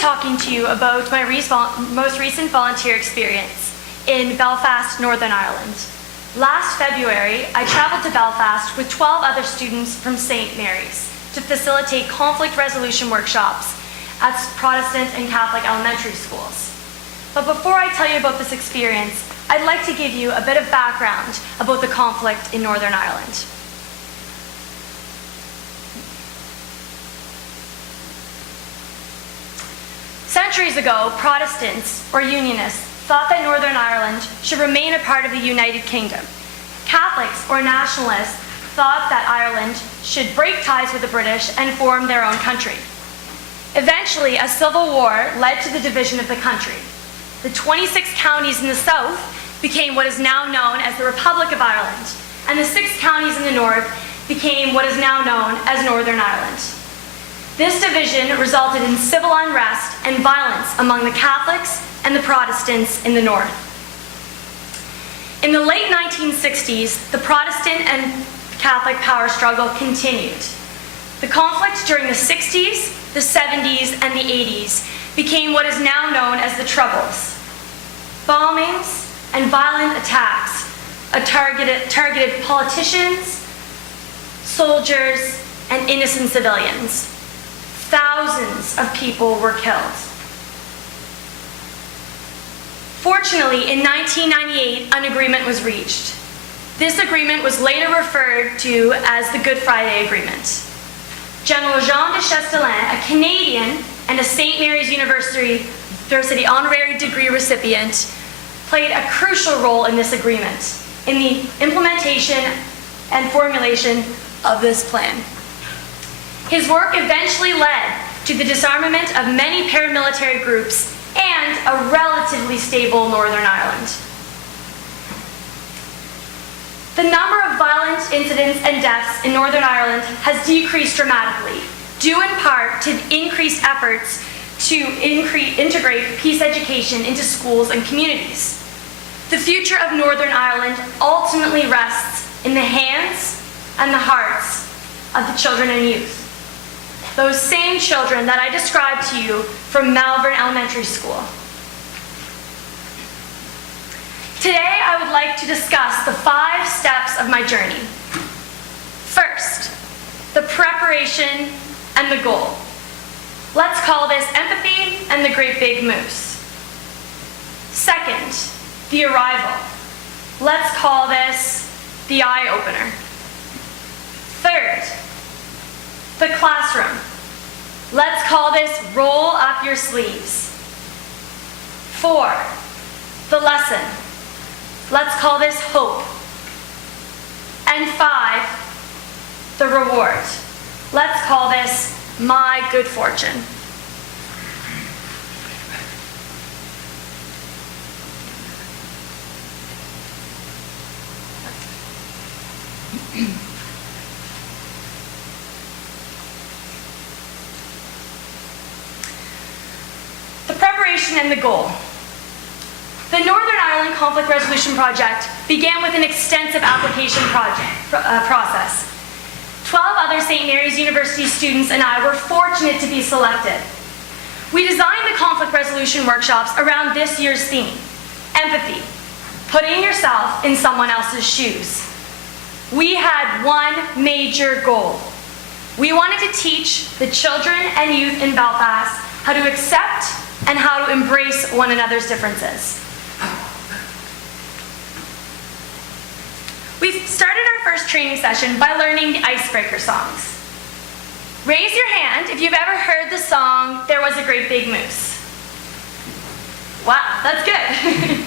talking to you about my most recent volunteer experience in Belfast, Northern Ireland. Last February, I traveled to Belfast with 12 other students from St. Mary's to facilitate conflict resolution workshops at Protestant and Catholic elementary schools. But before I tell you about this experience, I'd like to give you a bit of background about the conflict in Northern Ireland. Centuries ago, Protestants, or Unionists, thought that Northern Ireland should remain a part of the United Kingdom. Catholics, or Nationalists, thought that Ireland should break ties with the British and form their own country. Eventually, a civil war led to the division of the country. The 26 counties in the south became what is now known as the Republic of Ireland, and the 6 counties in the north became what is now known as Northern Ireland. This division resulted in civil unrest and violence among the Catholics and the Protestants in the north. In the late 1960s, the Protestant and Catholic power struggle continued. The conflict during the 60s, the 70s, and the 80s became what is now known as the Troubles. Bombings and violent attacks targeted politicians, soldiers, and innocent civilians. Thousands of people were killed. Fortunately, in 1998, an agreement was reached. This agreement was later referred to as the Good Friday Agreement. General Jean de Chastelain, a Canadian and a St. Mary's University honorary degree recipient, played a crucial role in this agreement, in the implementation and formulation of this plan. His work eventually led to the disarmament of many paramilitary groups and a relatively stable Northern Ireland. The number of violent incidents and deaths in Northern Ireland has decreased dramatically, due in part to increased efforts to integrate peace education into schools and communities. The future of Northern Ireland ultimately rests in the hands and the hearts of the children and youth. Those same children that I described to you from Malvern Elementary School. Today, I would like to discuss the 5 steps of my journey. First, the preparation and the goal. Let's call this empathy and the great big moose. Second, the arrival. Let's call this the eye-opener. Third, the classroom. Let's call this roll up your sleeves. 4, the lesson. Let's call this hope. And 5, the reward. Let's call this my good fortune. The preparation and the goal. The Northern Ireland Conflict Resolution Project began with an extensive application process. 12 other St. Mary's University students and I were fortunate to be selected. We designed the conflict resolution workshops around this year's theme, empathy, putting yourself in someone else's shoes. We had one major goal. We wanted to teach the children and youth in Belfast how to accept and how to embrace one another's differences. We started our first training session by learning the icebreaker songs. Raise your hand if you've ever heard the song, "There Was a Great Big Moose." Wow, that's good.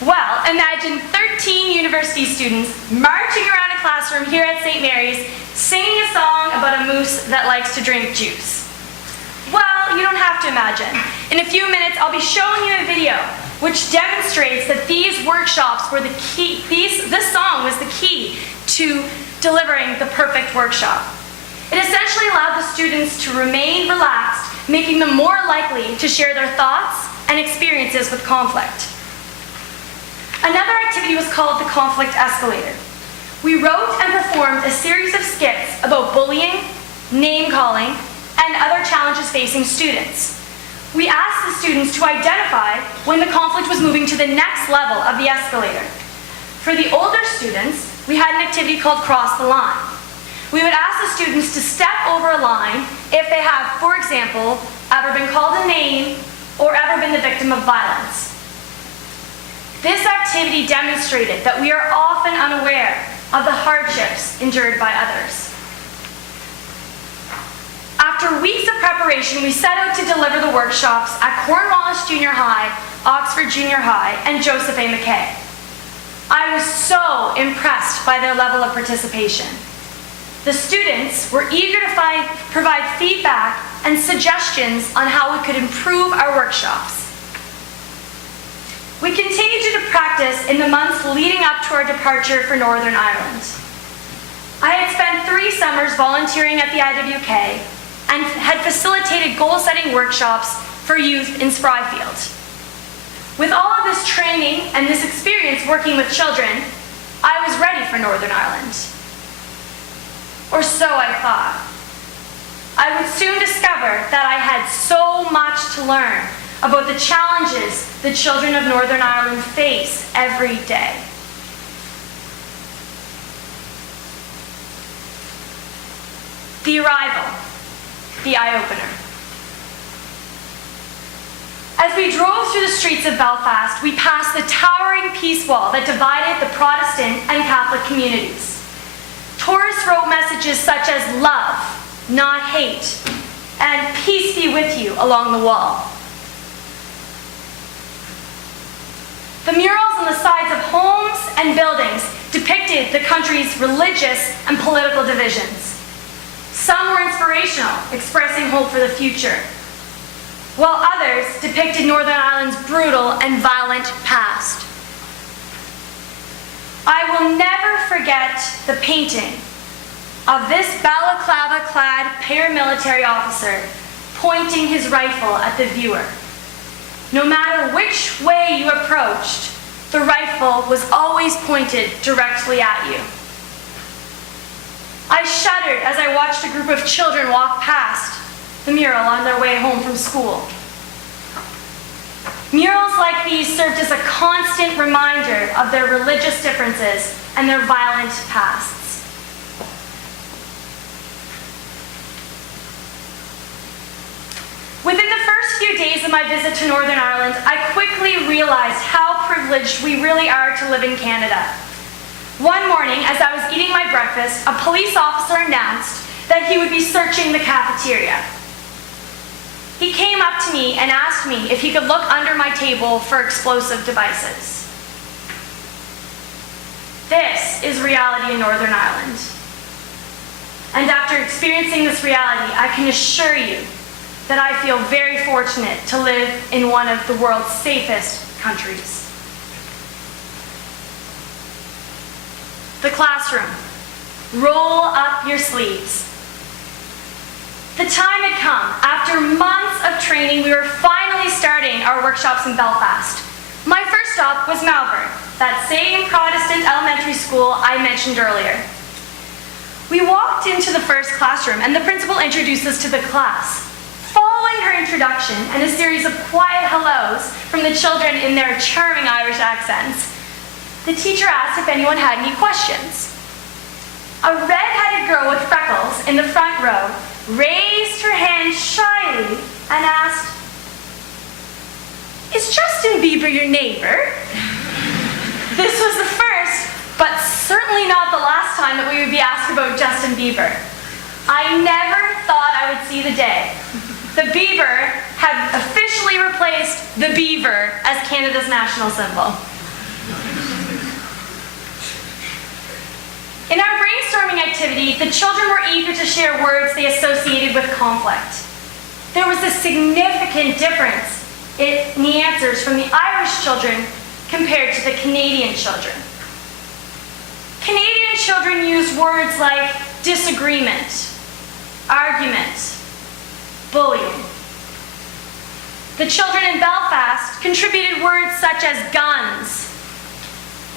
Well, imagine 13 university students marching around a classroom here at St. Mary's, singing a song about a moose that likes to drink juice. Well, you don't have to imagine. In a few minutes, I'll be showing you a video which demonstrates that these workshops were the key. This song was the key to delivering the perfect workshop. It essentially allowed the students to remain relaxed, making them more likely to share their thoughts and experiences with conflict. Another activity was called the conflict escalator. We wrote and performed a series of skits about bullying, name-calling, and other challenges facing students. we asked the students to identify when the conflict was moving to the next level of the escalator. For the older students, we had an activity called Cross the Line. We would ask the students to step over a line if they have, for example, ever been called a name or ever been the victim of violence. This activity demonstrated that we are often unaware of the hardships endured by others. After weeks of preparation, we set out to deliver the workshops at Cornwallis Junior High, Oxford Junior High, and Joseph A. McKay. I was so impressed by their level of participation. The students were eager to provide feedback and suggestions on how we could improve our workshops. We continued to practice in the months leading up to our departure for Northern Ireland. I had spent 3 summers volunteering at the IWK and had facilitated goal-setting workshops for youth in Spryfield. With all of this training and this experience working with children, I was ready for Northern Ireland. Or so I thought. I would soon discover that I had so much to learn about the challenges the children of Northern Ireland face every day. The arrival, the eye-opener. As we drove through the streets of Belfast, we passed the towering peace wall that divided the Protestant and Catholic communities. Tourists wrote messages such as love, not hate, and peace be with you along the wall. The murals on the sides of homes and buildings depicted the country's religious and political divisions. Some were inspirational, expressing hope for the future, while others depicted Northern Ireland's brutal and violent past. I will never forget the painting of this balaclava-clad paramilitary officer pointing his rifle at the viewer. No matter which way you approached, the rifle was always pointed directly at you. I shuddered as I watched a group of children walk past the mural on their way home from school. Murals like these served as a constant reminder of their religious differences and their violent pasts. Within the first few days of my visit to Northern Ireland, I quickly realized how privileged we really are to live in Canada. One morning, as I was eating my breakfast, a police officer announced that he would be searching the cafeteria. He came up to me and asked me if he could look under my table for explosive devices. This is reality in Northern Ireland. And after experiencing this reality, I can assure you that I feel very fortunate to live in one of the world's safest countries. The classroom. Roll up your sleeves. The time had come. After months of training, we were finally starting our workshops in Belfast. My first stop was Malvern, that same Protestant elementary school I mentioned earlier. We walked into the first classroom and the principal introduced us to the class. Following her introduction and a series of quiet hellos from the children in their charming Irish accents, the teacher asked if anyone had any questions. A red-headed girl with freckles in the front row raised her hand shyly and asked, "Is Justin Bieber your neighbor?" This was the first, but certainly not the last time that we would be asked about Justin Bieber. I never thought I would see the day. The Bieber had officially replaced the beaver as Canada's national symbol. In our brainstorming activity, the children were eager to share words they associated with conflict. There was a significant difference in the answers from the Irish children compared to the Canadian children. Canadian children used words like disagreement, argument, bullying. The children in Belfast contributed words such as guns,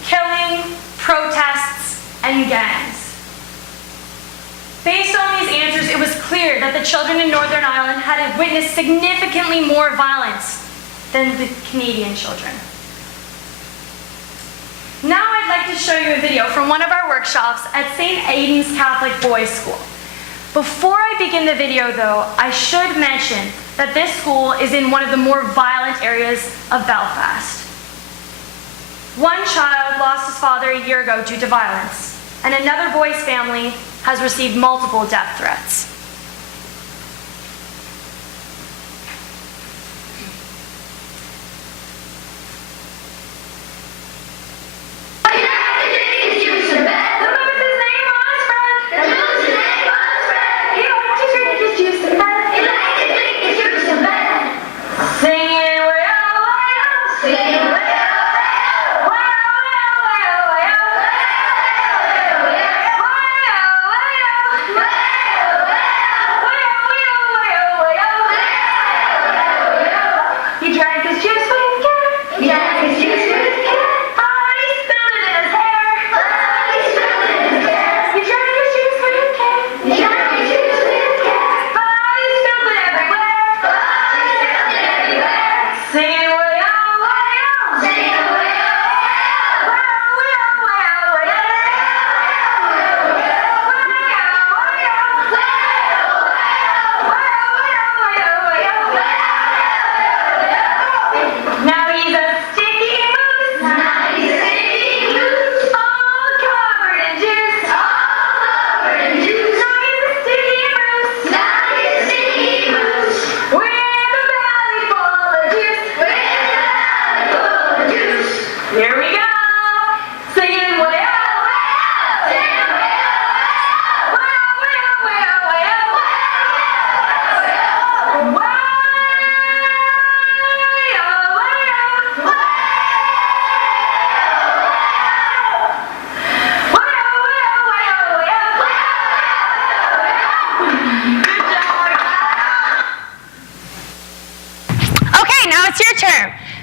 killing, protests, and gangs. Based on these answers, it was clear clear that the children in Northern Ireland had witnessed significantly more violence than the Canadian children. Now I'd like to show you a video from one of our workshops at St. Aidan's Catholic Boys' School. Before I begin the video though, I should mention that this school is in one of the more violent areas of Belfast. One child lost his father a year ago due to violence, and another boy's family has received multiple death threats.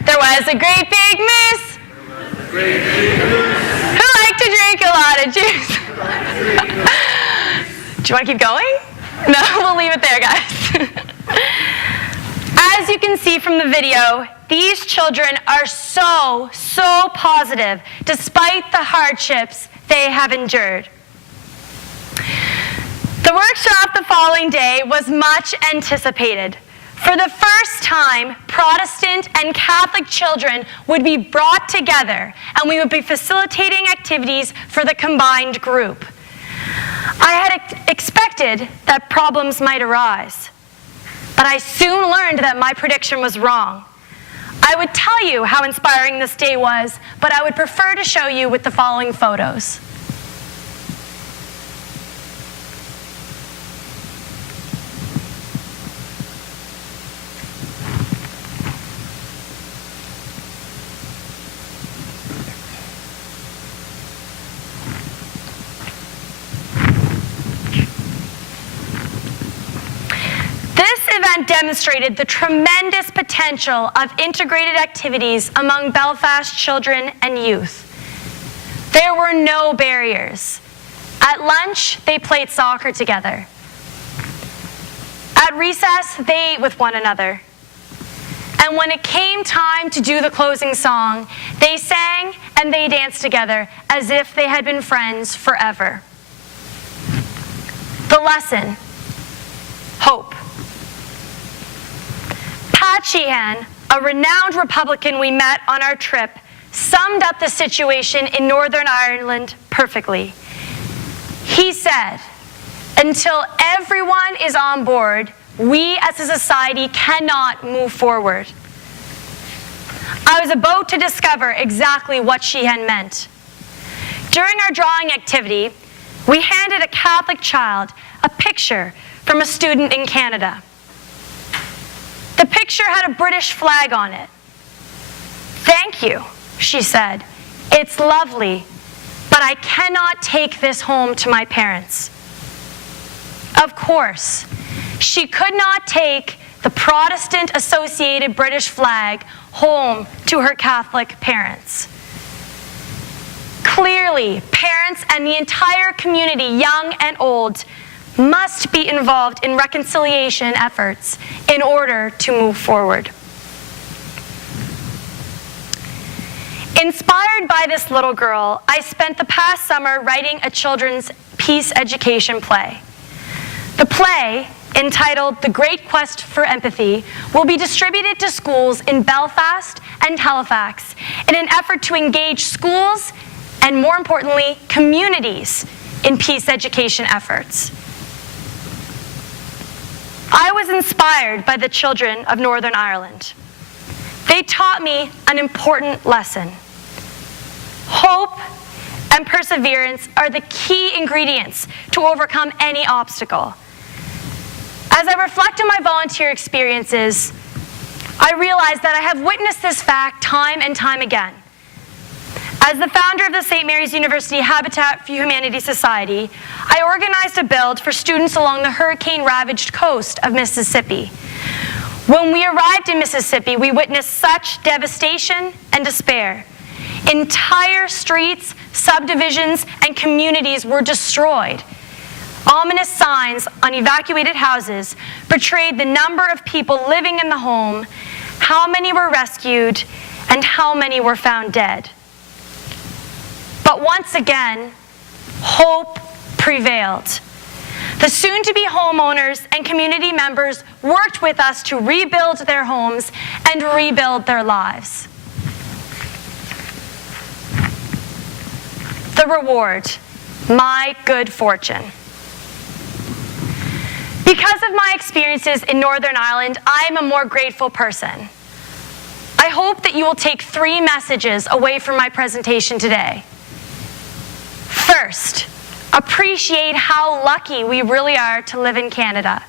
There was a great big moose who liked to drink a lot of juice. Do you want to keep going? No, we'll leave it there, guys. As you can see from the video, these children are so positive despite the hardships they have endured. The workshop the following day was much anticipated. For the first time, Protestant and Catholic children would be brought together, and we would be facilitating activities for the combined group. I had expected that problems might arise, but I soon learned that my prediction was wrong. I would tell you how inspiring this day was, but I would prefer to show you with the following photos. Demonstrated the tremendous potential of integrated activities among Belfast children and youth. There were no barriers. At lunch, they played soccer together. At recess, they ate with one another. And when it came time to do the closing song, they sang and they danced together as if they had been friends forever. The lesson: hope. Pat Sheehan, a renowned Republican we met on our trip, summed up the situation in Northern Ireland perfectly. He said, "Until everyone is on board, we as a society cannot move forward." I was about to discover exactly what Sheehan meant. During our drawing activity, we handed a Catholic child a picture from a student in Canada. The picture had a British flag on it. "Thank you," she said. "It's lovely, but I cannot take this home to my parents." Of course, she could not take the Protestant associated British flag home to her Catholic parents. Clearly, parents and the entire community, young and old, must be involved in reconciliation efforts in order to move forward. Inspired by this little girl, I spent the past summer writing a children's peace education play. The play, entitled The Great Quest for Empathy, will be distributed to schools in Belfast and Halifax in an effort to engage schools and, more importantly, communities in peace education efforts. I was inspired by the children of Northern Ireland. They taught me an important lesson. Hope and perseverance are the key ingredients to overcome any obstacle. As I reflect on my volunteer experiences, I realize that I have witnessed this fact time and time again. As the founder of the St. Mary's University Habitat for Humanity Society, I organized a build for students along the hurricane-ravaged coast of Mississippi. When we arrived in Mississippi, we witnessed such devastation and despair. Entire streets, subdivisions, and communities were destroyed. Ominous signs on evacuated houses portrayed the number of people living in the home, how many were rescued, and how many were found dead. But once again, hope prevailed. The soon-to-be homeowners and community members worked with us to rebuild their homes and rebuild their lives. The reward, my good fortune. Because of my experiences in Northern Ireland, I am a more grateful person. I hope that you will take 3 messages away from my presentation today. First, appreciate how lucky we really are to live in Canada.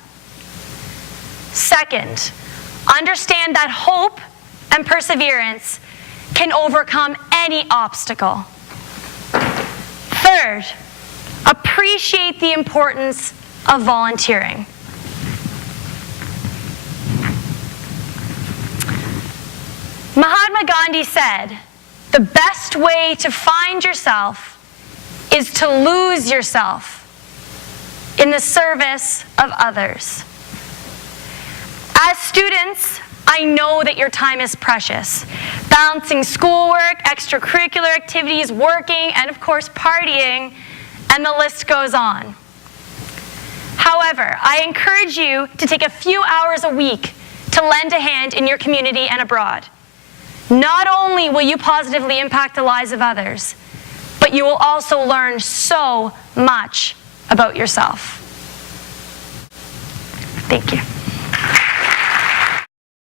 Second, understand that hope and perseverance can overcome any obstacle. Third, appreciate the importance of volunteering. Mahatma Gandhi said, "The best way to find yourself is to lose yourself in the service of others." As students, I know that your time is precious. Balancing schoolwork, extracurricular activities, working, and of course partying, and the list goes on. However, I encourage you to take a few hours a week to lend a hand in your community and abroad. Not only will you positively impact the lives of others, but you will also learn so much about yourself. Thank you.